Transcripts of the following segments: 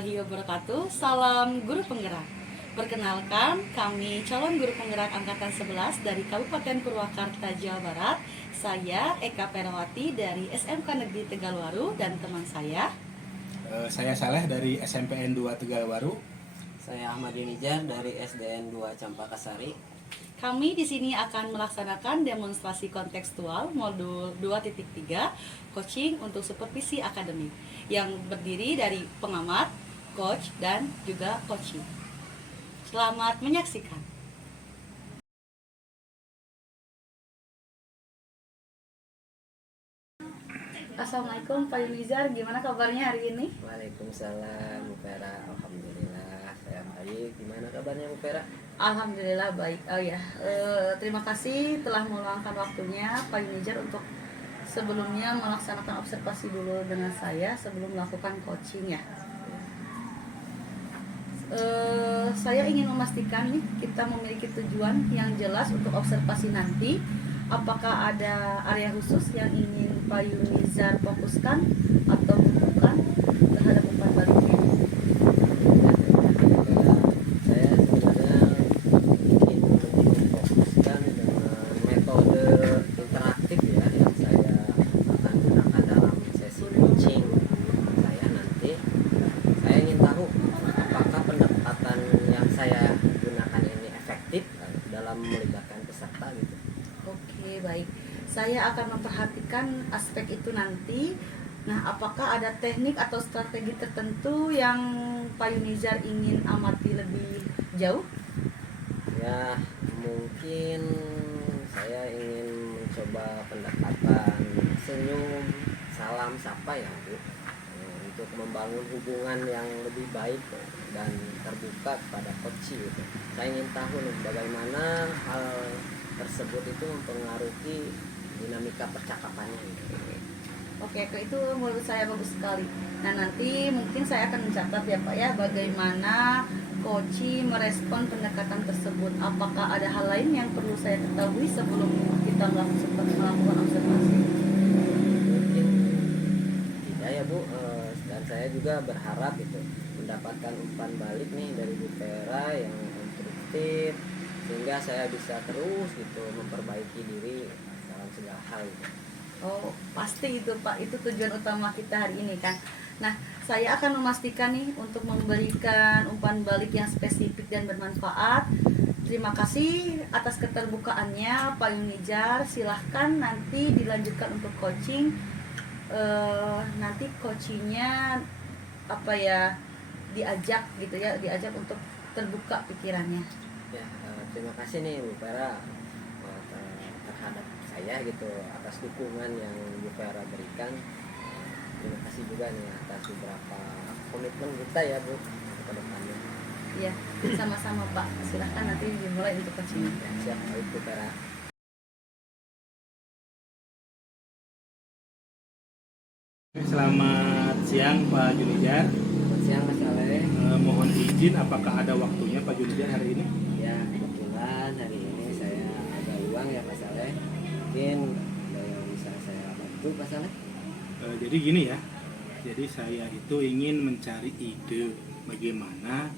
warahmatullahi wabarakatuh. Salam guru penggerak. Perkenalkan, kami calon guru penggerak angkatan 11 dari Kabupaten Purwakarta, Jawa Barat. Saya Eka Perawati dari SMK Negeri Tegalwaru dan teman saya. Saya Saleh dari SMPN 2 Tegalwaru. Saya Ahmad Yunijar dari SDN 2 Campaka Sari. Kami di sini akan melaksanakan demonstrasi kontekstual modul 2.3 coaching untuk supervisi akademik yang berdiri dari pengamat, coach, dan juga coaching. Selamat menyaksikan. Assalamualaikum Pak Yunizar, gimana kabarnya hari ini? Waalaikumsalam, Bu Pera. Alhamdulillah, saya baik. Gimana kabarnya, Bu Pera? Alhamdulillah baik. Terima kasih telah meluangkan waktunya Pak Yunizar untuk sebelumnya melaksanakan observasi dulu dengan saya sebelum melakukan coaching ya. Saya ingin memastikan nih kita memiliki tujuan yang jelas untuk observasi nanti. Apakah ada area khusus yang ingin Pak Yunizar fokuskan atau bukan terhadap umpan baliknya? Saya sebenarnya ingin memfokuskan dengan metode interaktif ya yang saya akan gunakan dalam sesi coaching saya nanti. Saya ingin tahu apakah pendekatan yang saya gunakan ini efektif dalam melibatkan peserta gitu. Oke, baik. Saya akan memperhatikan aspek itu nanti. Nah, apakah ada teknik atau strategi tertentu yang Pak Yunizar ingin amati lebih jauh? Ya, mungkin saya ingin mencoba pendekatan senyum, salam, sapa ya Bu, untuk membangun hubungan yang lebih baik dan terbuka kepada coach gitu. Saya ingin tahu nih bagaimana hal tersebut itu mempengaruhi dinamika percakapannya gitu. Oke, itu menurut saya bagus sekali. Nah, nanti mungkin saya akan mencatat ya Pak ya, bagaimana coach merespon pendekatan tersebut. Apakah ada hal lain yang perlu saya ketahui sebelum kita melakukan observasi? Mungkin tidak ya Bu. Dan saya juga berharap gitu mendapatkan umpan balik nih dari Bu Pera yang konstruktif sehingga saya bisa terus gitu memperbaiki diri dalam segala hal gitu. Oh, pasti itu Pak, itu tujuan utama kita hari ini kan. Nah, saya akan memastikan nih untuk memberikan umpan balik yang spesifik dan bermanfaat. Terima kasih atas keterbukaannya Pak Yunizar. Silahkan nanti dilanjutkan untuk coaching. Nanti coachingnya apa ya, diajak gitu ya, diajak untuk terbuka pikirannya. Ya, terima kasih nih Bu Pera terhadap saya gitu atas dukungan yang Bu Pera berikan. Terima kasih juga nih atas beberapa komitmen kita ya Bu ke depannya. Iya, sama-sama Pak. Silahkan nanti dimulai untuk coaching. Ya, siap baik Bu Pera. Selamat siang Pak Yunijar. Selamat siang Mas Saleh. Mohon izin, apakah ada waktunya Pak Yunijar hari ini? Ya, kebetulan hari ini saya agak luang ya Pak Saleh. Mungkin ada yang bisa saya bantu Pak Saleh. Jadi gini ya, jadi saya itu ingin mencari ide bagaimana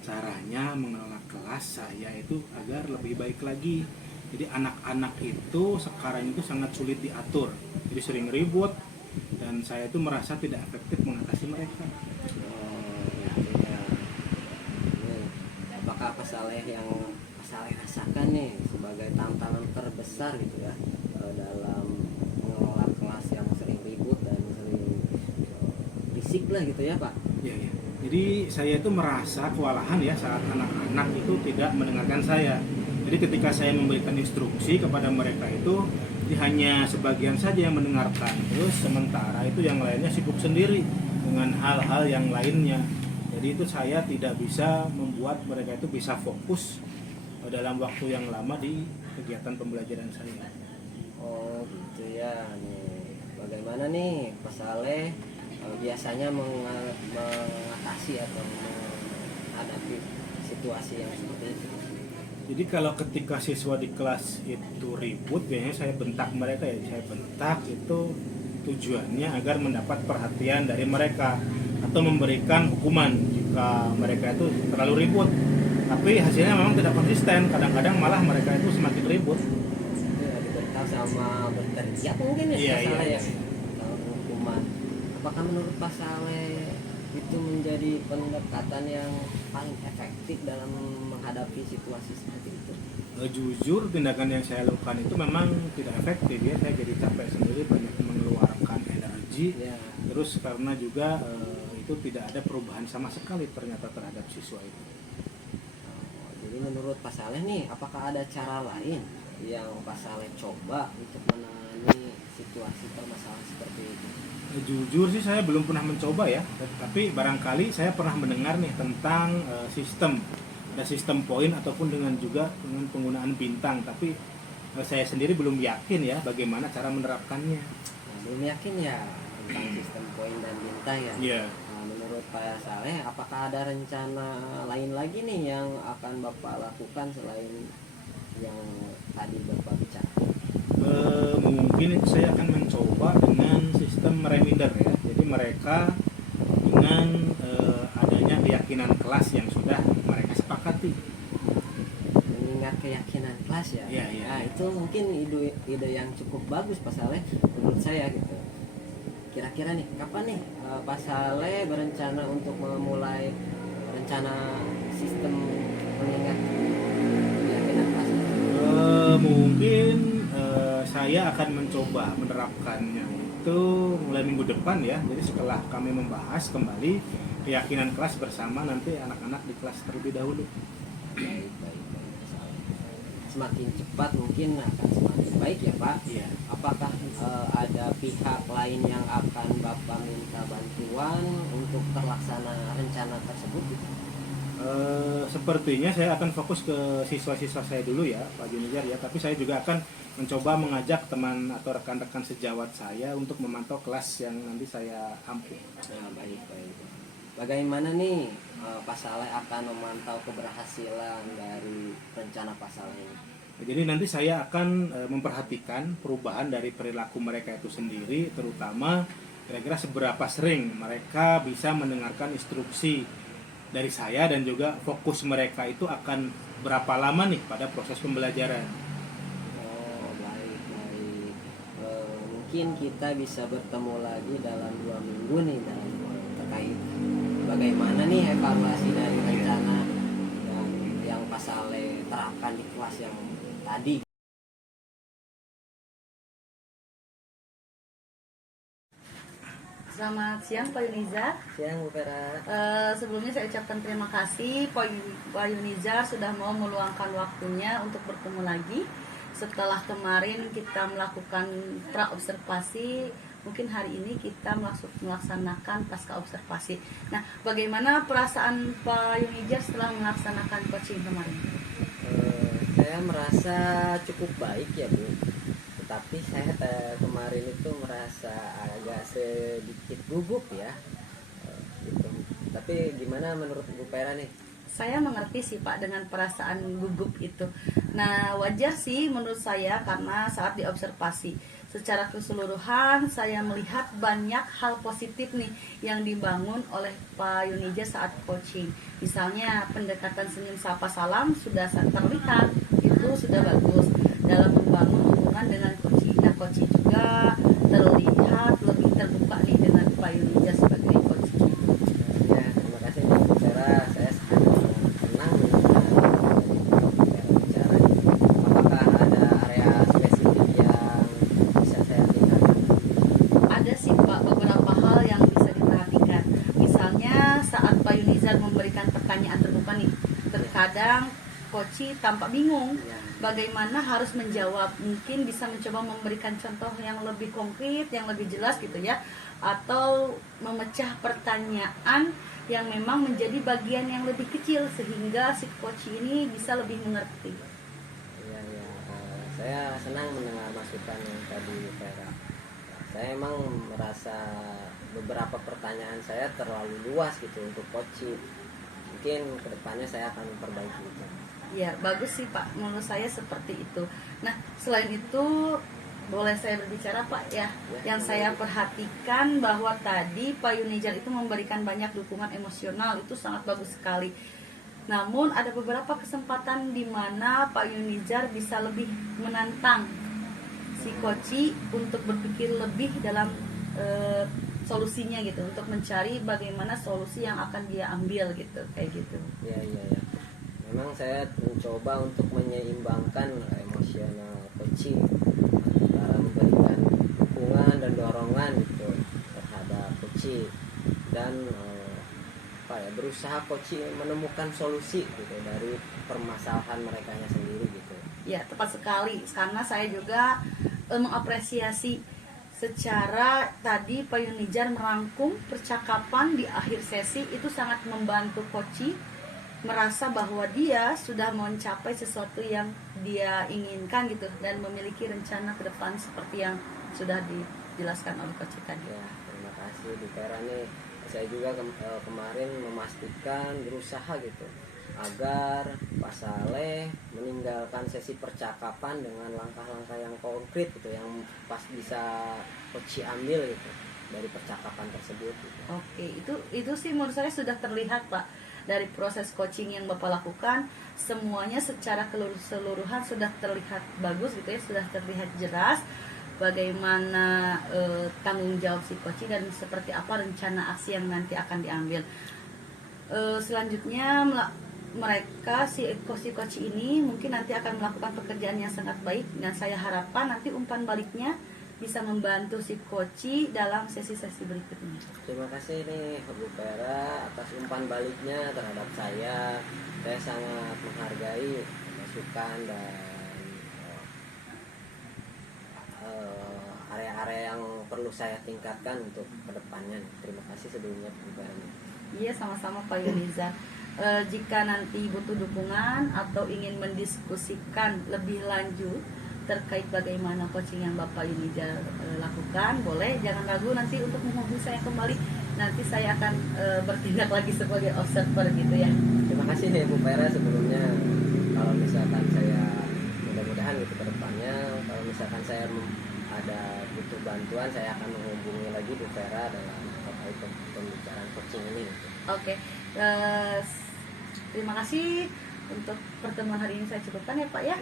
caranya mengelola kelas saya itu agar lebih baik lagi. Jadi anak-anak itu sekarang itu sangat sulit diatur, jadi sering ribut dan saya itu merasa tidak efektif mengatasi mereka. Ya. Apakah Pak Saleh yang Pak Saleh rasakan nih sebagai tantangan terbesar gitu ya dalam mengelola kelas yang sering ribut dan sering berisik lah gitu ya Pak? Ya, ya. Jadi saya itu merasa kewalahan ya saat anak-anak itu tidak mendengarkan saya. Jadi ketika saya memberikan instruksi kepada mereka itu hanya sebagian saja yang mendengarkan. Terus sementara itu yang lainnya sibuk sendiri dengan hal-hal yang lainnya. Jadi itu saya tidak bisa membuat mereka itu bisa fokus dalam waktu yang lama di kegiatan pembelajaran saya. Oh gitu ya nih. Bagaimana nih Pak Saleh biasanya mengatasi atau menghadapi situasi yang seperti itu? Jadi kalau ketika siswa di kelas itu ribut, biasanya saya bentak mereka ya. Saya bentak itu tujuannya agar mendapat perhatian dari mereka. atau memberikan hukuman jika mereka itu terlalu ribut. Tapi hasilnya memang tidak konsisten, kadang-kadang malah mereka itu semakin ribut. Diberitahu sama berteriak mungkin ya Iya, Pak Saleh iya, ya. iya. Kalau hukuman, apakah menurut Pak Saleh itu menjadi pendekatan yang paling efektif dalam menghadapi situasi seperti itu? Jujur tindakan yang saya lakukan itu memang tidak efektif ya. Saya jadi capek sendiri, banyak mengeluarkan energi. Ya. Terus karena juga itu tidak ada perubahan sama sekali ternyata terhadap siswa itu. Jadi menurut Pak Saleh nih, apakah ada cara lain yang Pak Saleh coba untuk menangani situasi permasalahan seperti itu? Jujur sih saya belum pernah mencoba ya, tapi barangkali saya pernah mendengar nih tentang sistem, ada sistem poin ataupun dengan penggunaan bintang, tapi saya sendiri belum yakin ya bagaimana cara menerapkannya. Nah, belum yakin ya tentang sistem poin dan bintang ya. Iya. Nah, menurut Pak Saleh, apakah ada rencana lain lagi nih yang akan Bapak lakukan selain yang tadi Bapak bicara? Mungkin itu saya akan mencoba dengan sistem reminder ya. Jadi mereka dengan adanya keyakinan kelas yang sudah mereka sepakati. Mengingat keyakinan kelas ya. Iya, iya. Nah, itu mungkin ide yang cukup bagus Pak Saleh menurut saya gitu. Kira-kira nih kapan nih Pak Saleh berencana untuk memulai rencana sistem mengingat keyakinan kelas? Mungkin saya akan mencoba menerapkannya itu mulai minggu depan ya. Jadi setelah kami membahas kembali keyakinan kelas bersama nanti anak-anak di kelas terlebih dahulu. Baik, Pak Saleh. Semakin cepat mungkin akan semakin baik ya Pak. Iya. Apakah ada pihak lain yang akan Bapak minta bantuan untuk terlaksana rencana tersebut gitu? Sepertinya saya akan fokus ke siswa-siswa saya dulu ya Pak Junior ya, tapi saya juga akan mencoba mengajak teman atau rekan-rekan sejawat saya untuk memantau kelas yang nanti saya ampu. Nah, baik. Bagaimana nih Pak Saleh akan memantau keberhasilan dari rencana Pak Saleh ini? Jadi nanti saya akan memperhatikan perubahan dari perilaku mereka itu sendiri, terutama kira-kira seberapa sering mereka bisa mendengarkan instruksi dari saya dan juga fokus mereka itu akan berapa lama nih pada proses pembelajaran. Oh, baik. Mungkin kita bisa bertemu lagi dalam 2 minggu nih dalam terkait bagaimana nih evaluasi dari rencana yang Pak Saleh terapkan di kelas yang tadi. Selamat siang Pak Yunizar. Siang Bu Vera. Sebelumnya saya ucapkan terima kasih Pak Yunizar sudah mau meluangkan waktunya untuk bertemu lagi. Setelah kemarin kita melakukan pra-observasi, mungkin hari ini kita melaksanakan pasca observasi. Nah, bagaimana perasaan Pak Yunizar setelah melaksanakan coaching kemarin? Saya merasa cukup baik ya Bu. Tetapi saya kemarin itu merasa agak sedikit gugup ya. Gitu. Tapi gimana menurut Bu Vera nih? Saya mengerti sih Pak dengan perasaan gugup itu. Nah, wajar sih menurut saya karena saat diobservasi secara keseluruhan saya melihat banyak hal positif nih yang dibangun oleh Pak Yunija saat coaching. Misalnya pendekatan senyum sapa salam sudah terlihat, itu sudah bagus dalam membangun hubungan dengan coaching. Nah, coaching juga terlihat lebih terbuka nih dengan Pak Yunija sebagai coaching. Ya, terima kasih Bu Vera. Saya sangat senang bicara. Apakah ada area spesifik yang bisa saya tinggalkan? Ada sih Pak beberapa hal yang bisa diperhatikan. Misalnya saat Pak Yunizar memberikan pertanyaan terbuka nih, terkadang coach tampak bingung bagaimana harus menjawab. Mungkin bisa mencoba memberikan contoh yang lebih konkret, yang lebih jelas gitu ya, atau memecah pertanyaan yang memang menjadi bagian yang lebih kecil sehingga si coach ini bisa lebih mengerti. Iya, saya senang mendengar masukan yang tadi Vera. Saya emang merasa beberapa pertanyaan saya terlalu luas gitu untuk coaching. Mungkin kedepannya saya akan memperbaiki itu. Ya, bagus sih Pak, menurut saya seperti itu. Nah, selain itu boleh saya berbicara Pak ya? Ya, Yang saya perhatikan bahwa tadi Pak Yunijar itu memberikan banyak dukungan emosional, itu sangat bagus sekali. Namun ada beberapa kesempatan di mana Pak Yunijar bisa lebih menantang si Koci untuk berpikir lebih dalam solusinya gitu, untuk mencari bagaimana solusi yang akan dia ambil gitu, kayak gitu. Ya, memang saya mencoba untuk menyeimbangkan emosional Koci antara memberikan dukungan dan dorongan gitu terhadap Koci dan berusaha Koci menemukan solusi gitu dari permasalahan mereka sendiri gitu. Ya, tepat sekali. Karena saya juga mengapresiasi secara tadi Pak Yunijar merangkum percakapan di akhir sesi, itu sangat membantu Koci merasa bahwa dia sudah mencapai sesuatu yang dia inginkan gitu, dan memiliki rencana ke depan seperti yang sudah dijelaskan oleh Koci tadi. Ya, terima kasih Bu Vera nih. Saya juga kemarin memastikan berusaha gitu agar Pak Saleh meninggalkan sesi percakapan dengan langkah-langkah yang konkret gitu, yang pas bisa Koci ambil gitu dari percakapan tersebut gitu. Oke, itu sih menurut saya sudah terlihat Pak, dari proses coaching yang Bapak lakukan, semuanya secara keseluruhan sudah terlihat bagus gitu ya, sudah terlihat jelas bagaimana tanggung jawab si coach dan seperti apa rencana aksi yang nanti akan diambil. Selanjutnya mereka si coach ini mungkin nanti akan melakukan pekerjaan yang sangat baik, dan saya harapkan nanti umpan baliknya bisa membantu si coach dalam sesi-sesi berikutnya. Terima kasih nih Bu Vera atas umpan baliknya terhadap saya. Saya sangat menghargai masukan dan area-area yang perlu saya tingkatkan untuk kedepannya. Terima kasih sebelumnya Bu Vera. Iya, sama-sama Pak Yuniza. Jika nanti butuh dukungan atau ingin mendiskusikan lebih lanjut terkait bagaimana coaching yang Bapak Yuniza lakukan, boleh, jangan ragu nanti untuk menghubungi saya kembali. Nanti saya akan bertindak lagi sebagai observer gitu ya. Terima kasih nih Bu Vera sebelumnya. Kalau misalkan saya mudah-mudahan gitu ke depannya, kalau misalkan saya ada butuh bantuan, saya akan menghubungi lagi Bu Vera dalam terkait pembicaraan coaching ini gitu. Oke. Terima kasih untuk pertemuan hari ini, saya cukupkan ya Pak ya.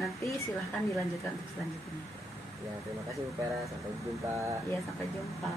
Nanti silahkan dilanjutkan untuk selanjutnya. Ya, terima kasih Bu Vera. Sampai jumpa. Ya, sampai jumpa.